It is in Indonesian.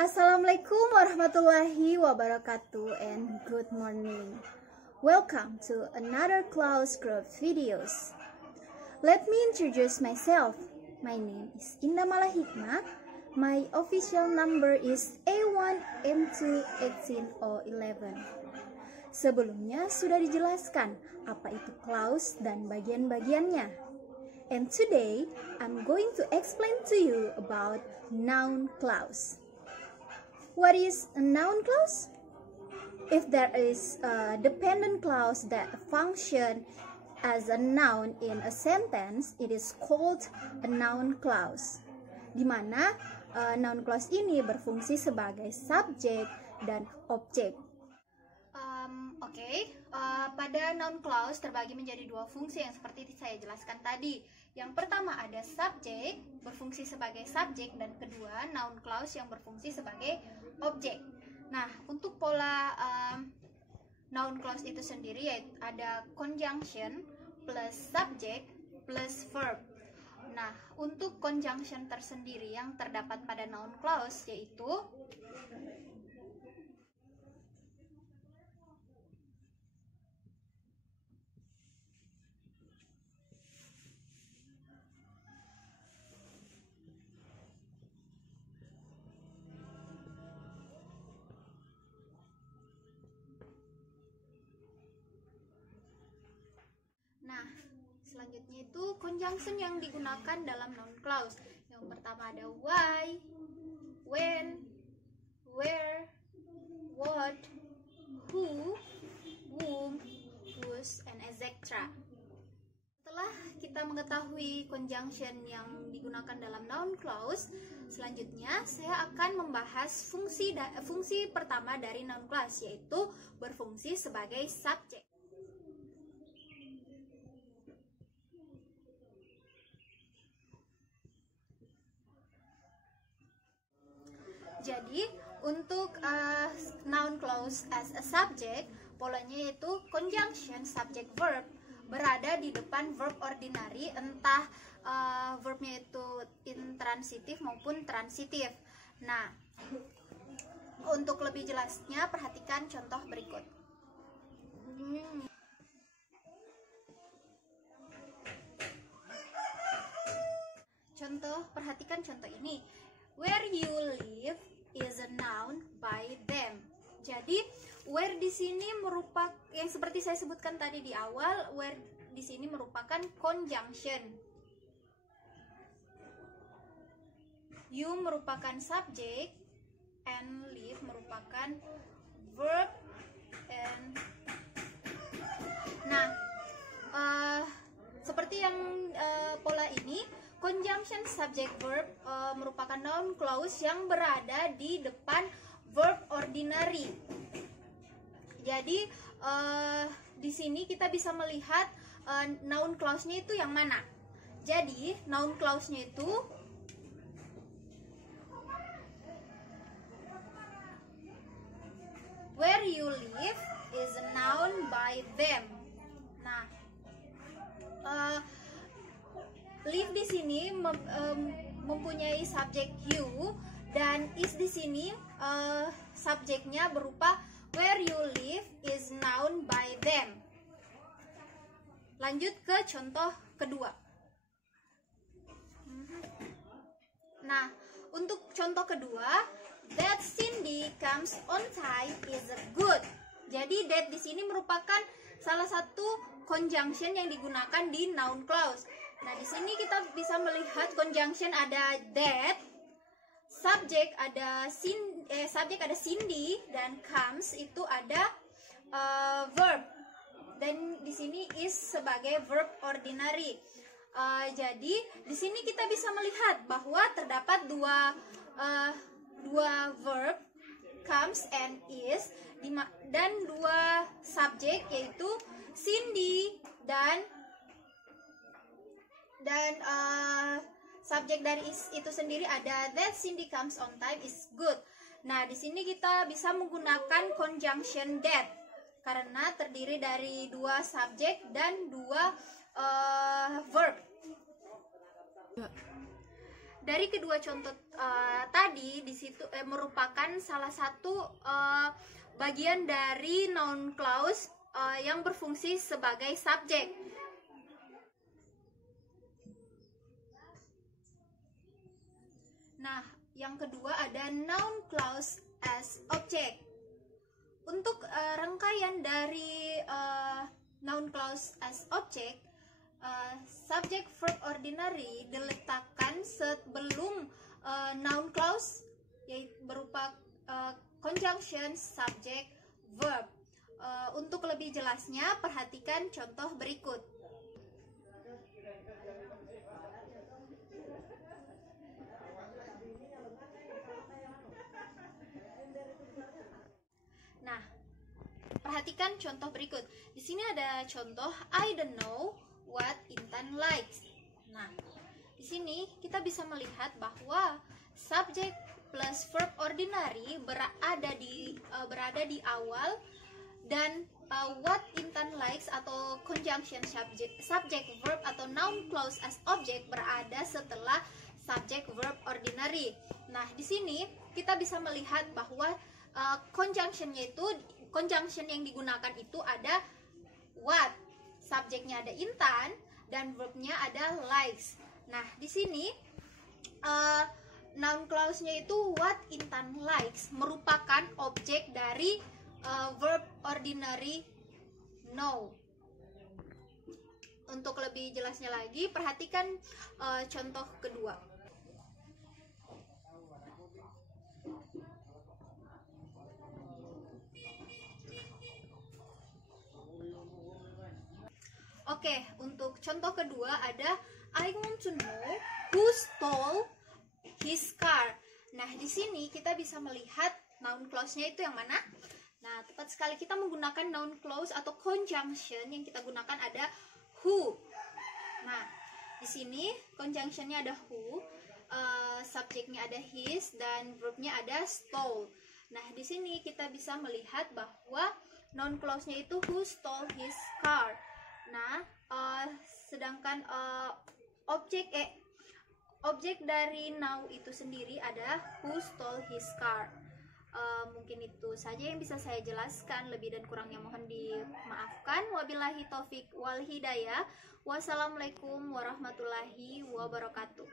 Assalamualaikum warahmatullahi wabarakatuh and good morning. Welcome to another class group videos. Let me introduce myself. My name is Indah Malahikmah. My official number is A1, M2, 18, or 11. Sebelumnya sudah dijelaskan apa itu clause dan bagian-bagiannya. And today, I'm going to explain to you about noun clause. What is a noun clause? If there is a dependent clause that function as a noun in a sentence, it is called a noun clause. Di mana noun clause ini berfungsi sebagai subjek dan objek. Pada noun clause terbagi menjadi dua fungsi yang seperti saya jelaskan tadi. Yang pertama ada subjek, berfungsi sebagai subjek, dan kedua noun clause yang berfungsi sebagai objek. Nah, untuk pola noun clause itu sendiri yaitu ada conjunction plus subject plus verb. Nah, untuk conjunction tersendiri yang terdapat pada noun clause yaitu selanjutnya itu conjunction yang digunakan dalam noun clause. Yang pertama ada why, when, where, what, who, whom, whose, and etc. Setelah kita mengetahui conjunction yang digunakan dalam noun clause, selanjutnya saya akan membahas fungsi pertama dari noun clause, yaitu berfungsi sebagai subjek. Jadi, untuk noun clause as a subject, polanya yaitu conjunction subject verb berada di depan verb ordinary, entah verbnya itu intransitif maupun transitif. Nah, untuk lebih jelasnya perhatikan contoh berikut. Perhatikan contoh ini. Where you live is a noun by them. Jadi, where di sini merupakan yang seperti saya sebutkan tadi di awal, where di sini merupakan conjunction. You merupakan subjek and live merupakan verb and seperti yang pola ini, conjunction subject verb merupakan noun clause yang berada di depan verb ordinary. Jadi di sini kita bisa melihat noun clause-nya itu yang mana. Jadi noun clause-nya itu where you live is a noun by them. Nah, live di sini mempunyai subjek you, dan is di sini subjeknya berupa where you live is noun by them. Lanjut ke contoh kedua. Nah, untuk contoh kedua, that Cindy comes on time is good. Jadi that di sini merupakan salah satu conjunction yang digunakan di noun clause. Nah, di sini kita bisa melihat conjunction ada that, subjek ada Cindy, dan comes itu ada verb. Dan di sini is sebagai verb ordinary. Jadi di sini kita bisa melihat bahwa terdapat dua verb, comes and is, dan dua subjek yaitu Cindy dan subjek dari is itu sendiri ada that Cindy comes on time is good. Nah, di sini kita bisa menggunakan conjunction that karena terdiri dari dua subjek dan dua verb. dari kedua contoh tadi di situ merupakan salah satu bagian dari noun clause yang berfungsi sebagai subjek. Nah, yang kedua ada noun clause as object. Untuk rangkaian dari noun clause as object, subject verb ordinary diletakkan sebelum noun clause, yaitu berupa conjunction subject verb. Untuk lebih jelasnya, perhatikan contoh berikut. Nah, perhatikan contoh berikut. Di sini ada contoh I don't know what Intan likes. Nah, di sini kita bisa melihat bahwa subject plus verb ordinary berada di awal, dan what Intan likes atau conjunction subject verb atau noun clause as object berada setelah subject verb ordinary. Nah, di sini kita bisa melihat bahwa conjunction yang digunakan itu ada what, subjeknya ada Intan, dan verbnya ada likes. Nah, di sini noun clause-nya itu what Intan likes merupakan objek dari verb ordinary know. Untuk lebih jelasnya lagi, perhatikan contoh kedua. Oke, untuk contoh kedua ada I want to know who stole his car. Nah, di sini kita bisa melihat noun clause-nya itu yang mana? Nah, tepat sekali, kita menggunakan noun clause atau conjunction yang kita gunakan ada who. Nah, di sini conjunction-nya ada who, subjeknya ada his, dan verbnya ada stole. Nah, di sini kita bisa melihat bahwa noun clause-nya itu who stole his car. Nah, sedangkan objek dari now itu sendiri ada who stole his car. Mungkin itu saja yang bisa saya jelaskan. Lebih dan kurangnya mohon dimaafkan. Wabillahi taufik wal hidayah. Wassalamualaikum warahmatullahi wabarakatuh.